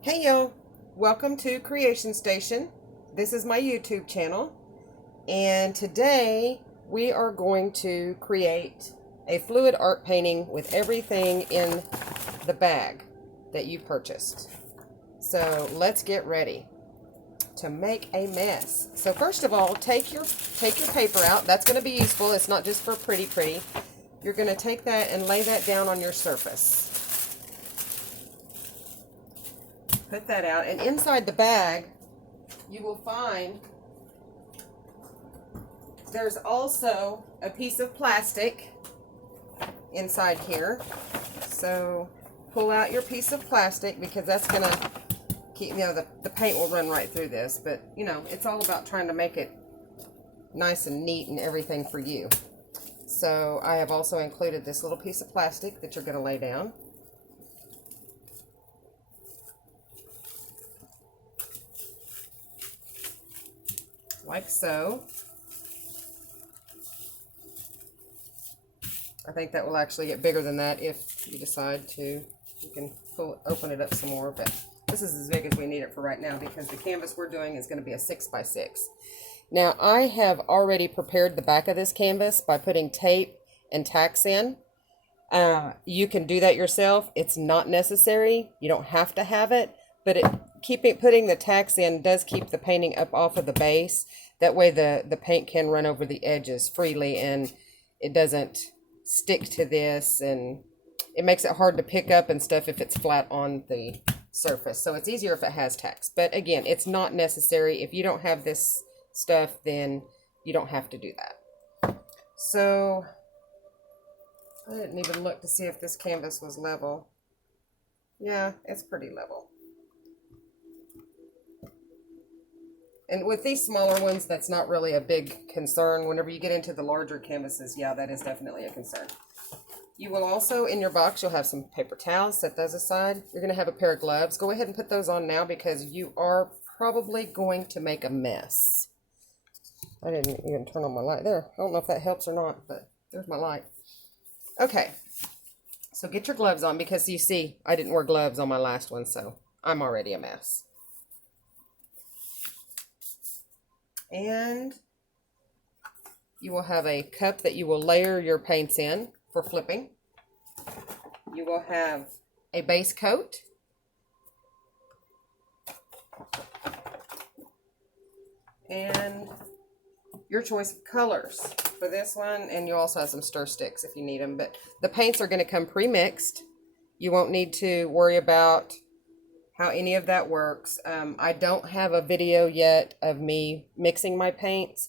Hey y'all, welcome to Creation Station. This is my YouTube channel, and today we are going to create a fluid art painting with everything in the bag that you purchased. So let's get ready to make a mess. So first of all, take your paper out. That's going to be useful. It's not just for pretty. You're going to take that and lay that down on your surface. Put that out, and inside the bag you will find there's also a piece of plastic inside here. So pull out your piece of plastic, because that's gonna keep, the paint will run right through this, but it's all about trying to make it nice and neat and everything for you. So I have also included this little piece of plastic that you're going to lay down. Like so. I think that will actually get bigger than that if you decide to. You can open it up some more, but this is as big as we need it for right now, because the canvas we're doing is going to be a 6x6. Now I have already prepared the back of this canvas by putting tape and tacks in. You can do that yourself. It's not necessary. You don't have to have it, but putting the tacks in does keep the painting up off of the base. That way the paint can run over the edges freely, and it doesn't stick to this, and it makes it hard to pick up and stuff if it's flat on the surface. So it's easier if it has tacks. But again, it's not necessary. If you don't have this stuff, then you don't have to do that. So I didn't even look to see if this canvas was level. Yeah, it's pretty level. And with these smaller ones, that's not really a big concern. Whenever you get into the larger canvases, yeah, that is definitely a concern. You will also, in your box, you'll have some paper towels. Set those aside. You're going to have a pair of gloves. Go ahead and put those on now, because you are probably going to make a mess. I didn't even turn on my light there. I don't know if that helps or not, but there's my light. Okay, so get your gloves on, because you see, I didn't wear gloves on my last one, so I'm already a mess. And you will have a cup that you will layer your paints in for flipping. You will have a base coat. And your choice of colors for this one, and you also have some stir sticks if you need them, but the paints are going to come pre-mixed. You won't need to worry about how any of that works. I don't have a video yet of me mixing my paints.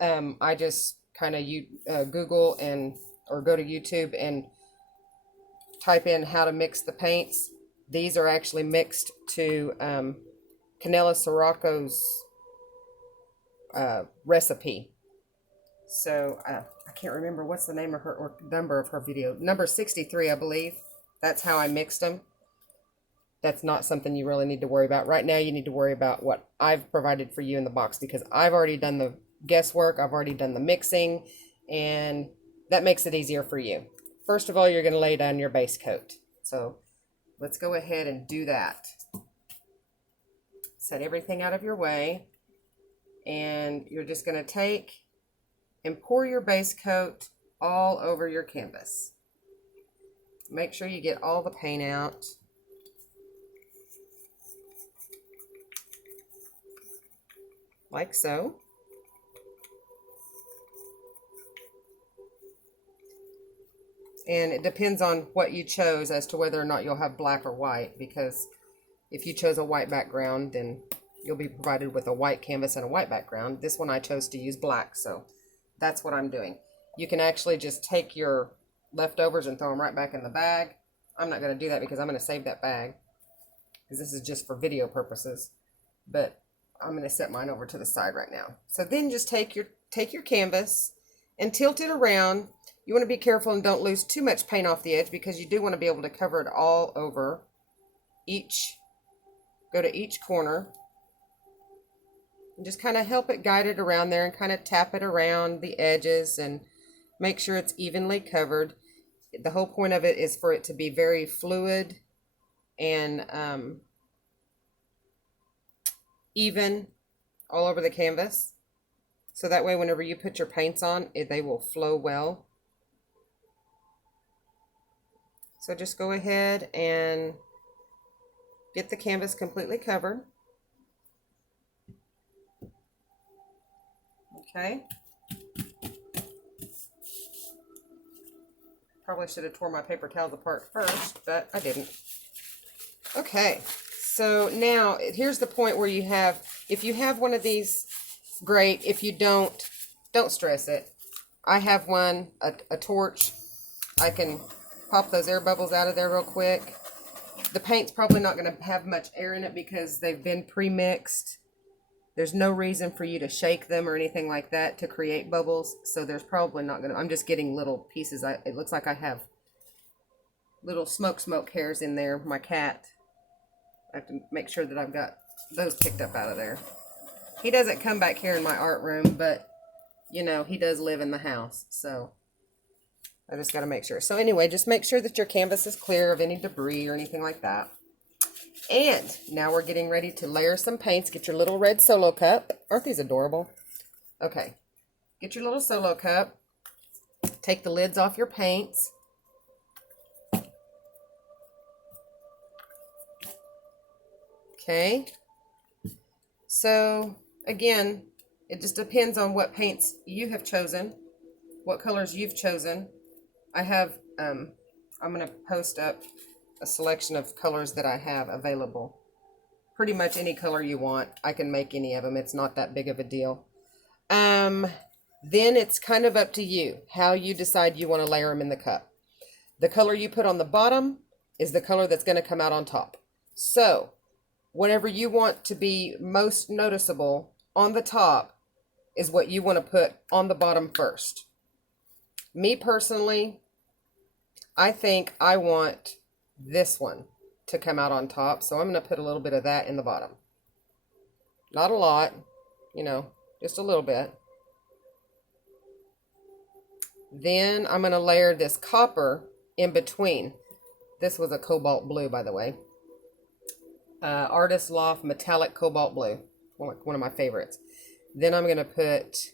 I just kind of Google or go to YouTube and type in how to mix the paints. These are actually mixed to Canela Sirocco's recipe. So I can't remember what's the name of her, or number of her video. Number 63, I believe. That's how I mixed them. That's not something you really need to worry about. Right now you need to worry about what I've provided for you in the box, because I've already done the guesswork. I've already done the mixing, and that makes it easier for you. First of all, you're going to lay down your base coat. So let's go ahead and do that. Set everything out of your way, and you're just going to take and pour your base coat all over your canvas. Make sure you get all the paint out. Like so. And it depends on what you chose as to whether or not you'll have black or white, because if you chose a white background, then you'll be provided with a white canvas and a white background. This one I chose to use black, so that's what I'm doing. You can actually just take your leftovers and throw them right back in the bag. I'm not going to do that, because I'm going to save that bag, because this is just for video purposes. But I'm going to set mine over to the side right now. So then just take your canvas and tilt it around. You want to be careful and don't lose too much paint off the edge, because you do want to be able to cover it all over go to each corner. And just kind of help it guide it around there, and kind of tap it around the edges and make sure it's evenly covered. The whole point of it is for it to be very fluid and even all over the canvas. So that way whenever you put your paints on, they will flow well. So just go ahead and get the canvas completely covered. Okay. Probably should have tore my paper towels apart first, but I didn't. Okay, so now here's the point where you have, if you have one of these, great. If you don't stress it. I have one, a torch. I can pop those air bubbles out of there real quick. The paint's probably not going to have much air in it because they've been pre-mixed. There's no reason for you to shake them or anything like that to create bubbles. So there's probably not going to, I'm just getting little pieces. It looks like I have little smoke hairs in there. My cat. I have to make sure that I've got those picked up out of there. He doesn't come back here in my art room, but you know, he does live in the house. So I just got to make sure. So anyway, just make sure that your canvas is clear of any debris or anything like that. And now we're getting ready to layer some paints. Get your little red Solo cup. Aren't these adorable? Okay. Get your little Solo cup. Take the lids off your paints. Okay. So again, it just depends on what paints you have chosen, what colors you've chosen. I have, I'm going to post up a selection of colors that I have available. Pretty much any color you want. I can make any of them. It's not that big of a deal. Then it's kind of up to you how you decide you want to layer them in the cup. The color you put on the bottom is the color that's going to come out on top. So whatever you want to be most noticeable on the top is what you want to put on the bottom first. Me personally, I think I want this one to come out on top, so I'm going to put a little bit of that in the bottom. Not a lot, you know, just a little bit. Then I'm going to layer this copper in between. This was a cobalt blue, by the way. Artist Loft Metallic Cobalt Blue, one of my favorites. Then I'm going to put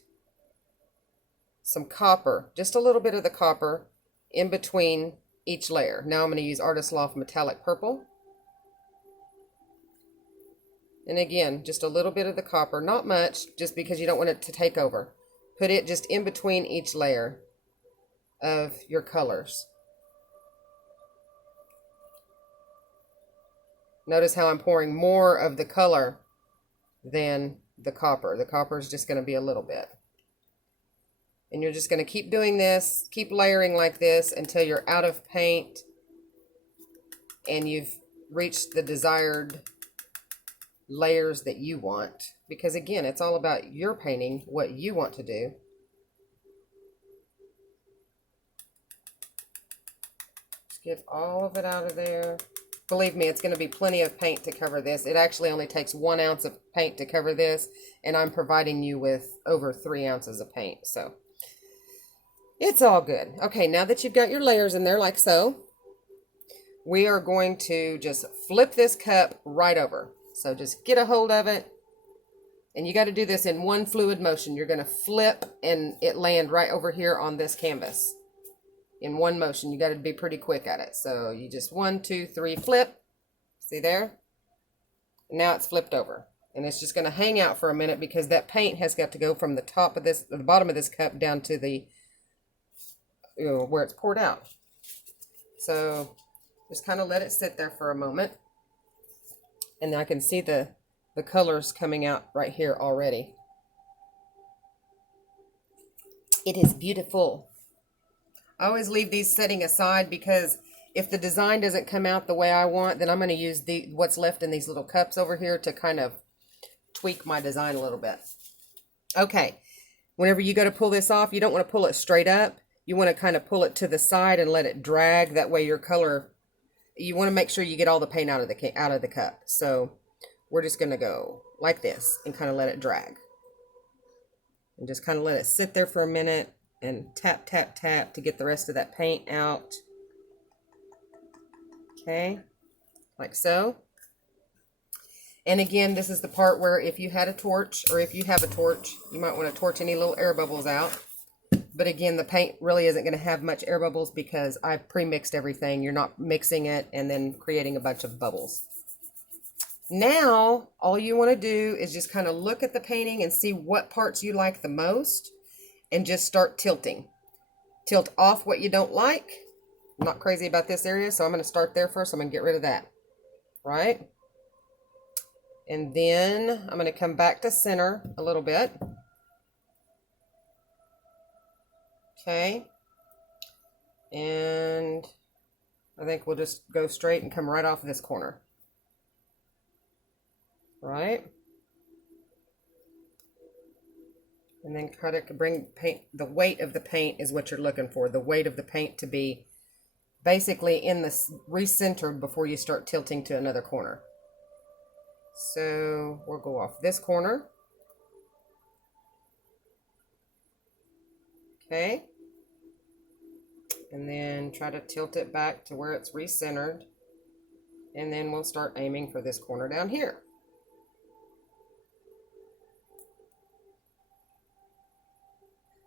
some copper, just a little bit of the copper in between each layer. Now I'm going to use Artist Loft Metallic Purple. And again, just a little bit of the copper, not much, just because you don't want it to take over. Put it just in between each layer of your colors. Notice how I'm pouring more of the color than the copper. The copper is just going to be a little bit. And you're just going to keep doing this, keep layering like this until you're out of paint and you've reached the desired layers that you want. Because again, it's all about your painting, what you want to do. Just get all of it out of there. Believe me, it's going to be plenty of paint to cover this. It actually only takes 1 ounce of paint to cover this, and I'm providing you with over 3 ounces of paint. So it's all good. Okay, now that you've got your layers in there like so, we are going to just flip this cup right over. So just get a hold of it, and you got to do this in one fluid motion. You're going to flip and it land right over here on this canvas. In one motion, you got to be pretty quick at it. So you just 1, 2, 3, flip. See there? And now it's flipped over, and it's just going to hang out for a minute because that paint has got to go from the top of this, the bottom of this cup down to the, you know, where it's poured out. So just kind of let it sit there for a moment, and I can see the colors coming out right here already. It is beautiful. I always leave these setting aside because if the design doesn't come out the way I want, then I'm going to use what's left in these little cups over here to kind of tweak my design a little bit. Okay, whenever you go to pull this off, you don't want to pull it straight up. You want to kind of pull it to the side and let it drag. That way your color, you want to make sure you get all the paint out of the cup. So we're just going to go like this and kind of let it drag. And just kind of let it sit there for a minute. And tap, tap, tap to get the rest of that paint out. Okay, like so. And again, this is the part where if you had a torch, or if you have a torch, you might want to torch any little air bubbles out. But again, the paint really isn't going to have much air bubbles because I've pre-mixed everything. You're not mixing it and then creating a bunch of bubbles. Now, all you want to do is just kind of look at the painting and see what parts you like the most and just start tilting. Tilt off what you don't like. I'm not crazy about this area, so I'm going to start there first. I'm going to get rid of that. Right? And then I'm going to come back to center a little bit. Okay. And I think we'll just go straight and come right off of this corner. Right? And then try to bring paint, the weight of the paint is what you're looking for. The weight of the paint to be basically in the recentered before you start tilting to another corner. So we'll go off this corner. Okay. And then try to tilt it back to where it's recentered. And then we'll start aiming for this corner down here.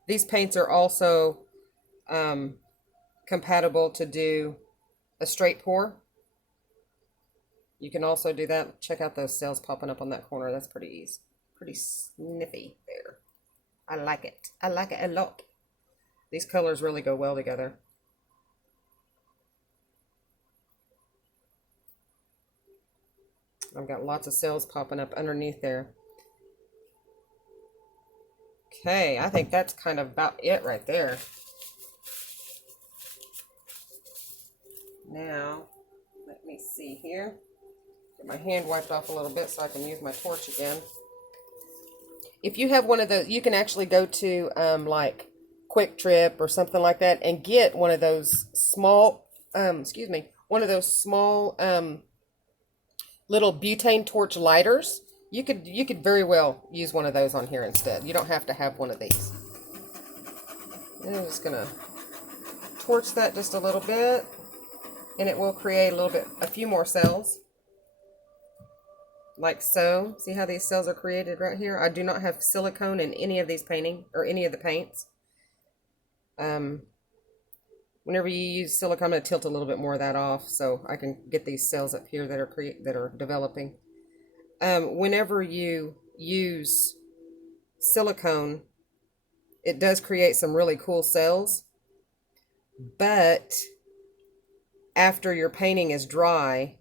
These paints are also compatible to do a straight pour. You can also do that. Check out those cells popping up on that corner. That's pretty easy. Pretty sniffy there. I like it. I like it a lot. These colors really go well together. I've got lots of cells popping up underneath there. Okay, I think that's kind of about it right there. Now, let me see here. Get my hand wiped off a little bit so I can use my torch again. If you have one of those, you can actually go to like Quick Trip or something like that and get one of those small, one of those small little butane torch lighters. You could very well use one of those on here instead. You don't have to have one of these. And I'm just gonna torch that just a little bit, and it will create a few more cells. Like so. See how these cells are created right here? I do not have silicone in any of these painting or any of the paints. Whenever you use silicone, I'm going to tilt a little bit more of that off so I can get these cells up here that are developing. Whenever you use silicone, it does create some really cool cells, but after your painting is dry,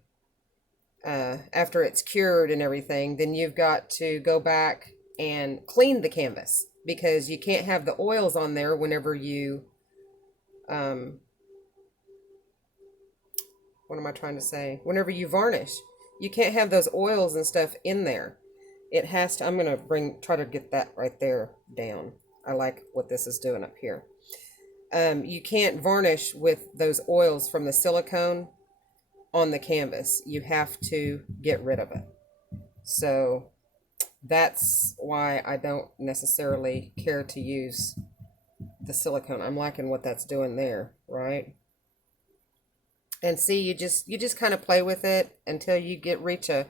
after it's cured and everything, then you've got to go back and clean the canvas because you can't have the oils on there whenever you, what am I trying to say? Whenever you varnish, you can't have those oils and stuff in there. It has to, I'm going to try to get that right there down. I like what this is doing up here. You can't varnish with those oils from the silicone on the canvas. You have to get rid of it. So that's why I don't necessarily care to use the silicone. I'm liking what that's doing there, right? And see, you just kind of play with it until you reach a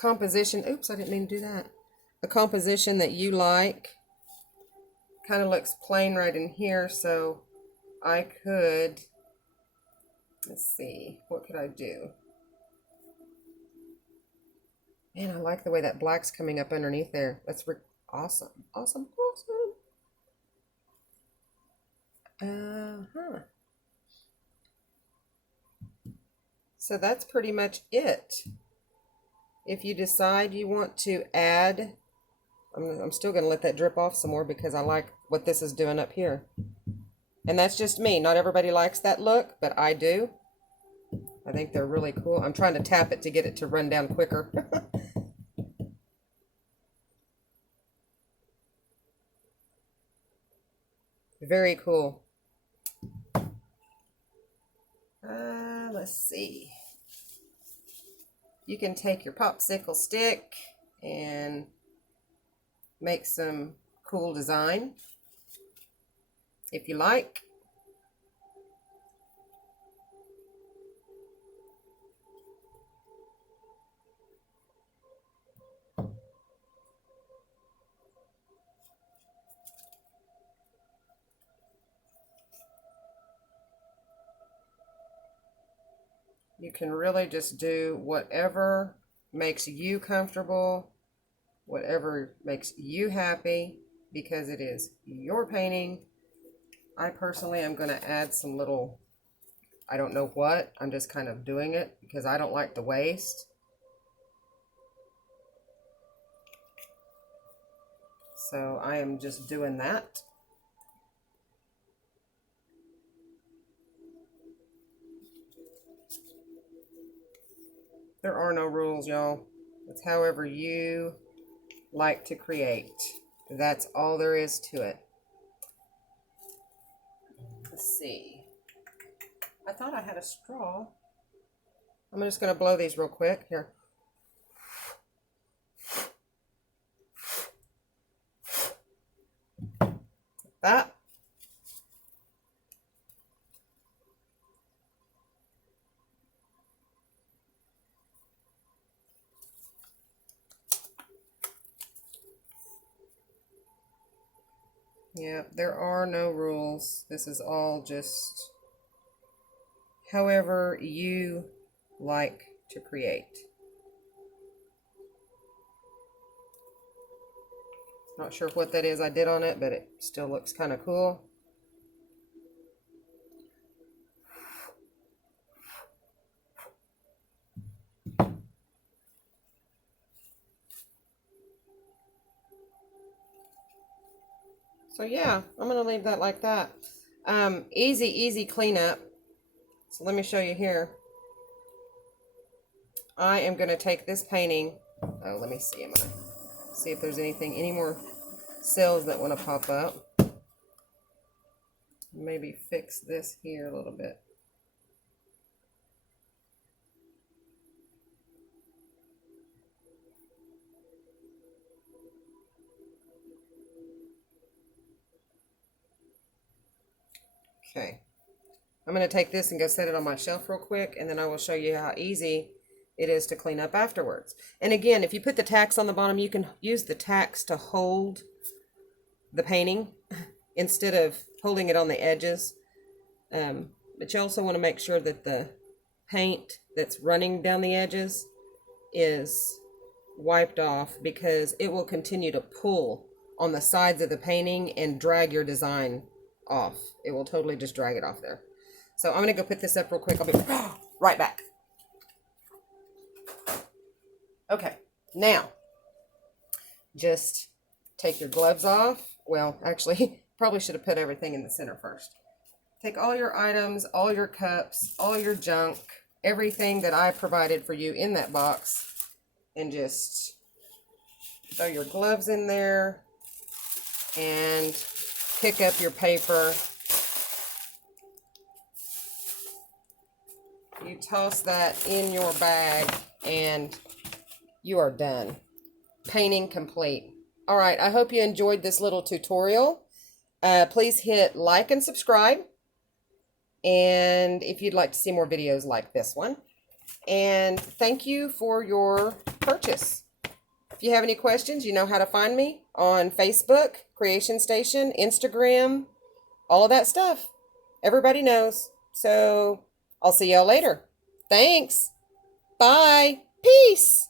composition. Oops, I didn't mean to do that. A composition that you like. Kind of looks plain right in here, so I could, let's see, what could I do? Man, I like the way that black's coming up underneath there. That's awesome. Awesome. So that's pretty much it. If you decide you want to add, I'm still going to let that drip off some more because I like what this is doing up here. And that's just me. Not everybody likes that look, but I do. I think they're really cool. I'm trying to tap it to get it to run down quicker. Very cool. Let's see. You can take your popsicle stick and make some cool design if you like. You can really just do whatever makes you comfortable, whatever makes you happy, because it is your painting. I personally am going to add some little, I don't know what, I'm just kind of doing it because I don't like the waste. So I am just doing that. There are no rules, y'all. It's however you like to create. That's all there is to it. Let's see. I thought I had a straw. I'm just going to blow these real quick. Here. That. Yeah, there are no rules. This is all just however you like to create. Not sure what that is I did on it, but it still looks kind of cool. So yeah, I'm going to leave that like that. Easy cleanup. So let me show you here. I am going to take this painting. Oh, let me see. I'm going to see if there's any more cells that want to pop up. Maybe fix this here a little bit. Okay. I'm going to take this and go set it on my shelf real quick, and then I will show you how easy it is to clean up afterwards. And again, if you put the tacks on the bottom, you can use the tacks to hold the painting instead of holding it on the edges. But you also want to make sure that the paint that's running down the edges is wiped off, because it will continue to pull on the sides of the painting and drag your design off. It will totally just drag it off there. So I'm going to go put this up real quick. I'll be right back. Okay, now just take your gloves off. Well, actually, probably should have put everything in the center first. Take all your items, all your cups, all your junk, everything that I provided for you in that box, and just throw your gloves in there and pick up your paper. You toss that in your bag and you are done. Painting complete. All right, I hope you enjoyed this little tutorial. Please hit like and subscribe. And if you'd like to see more videos like this one. And thank you for your purchase. If you have any questions, you know how to find me on Facebook, Creation Station, Instagram, all of that stuff. Everybody knows. So I'll see y'all later. Thanks. Bye. Peace.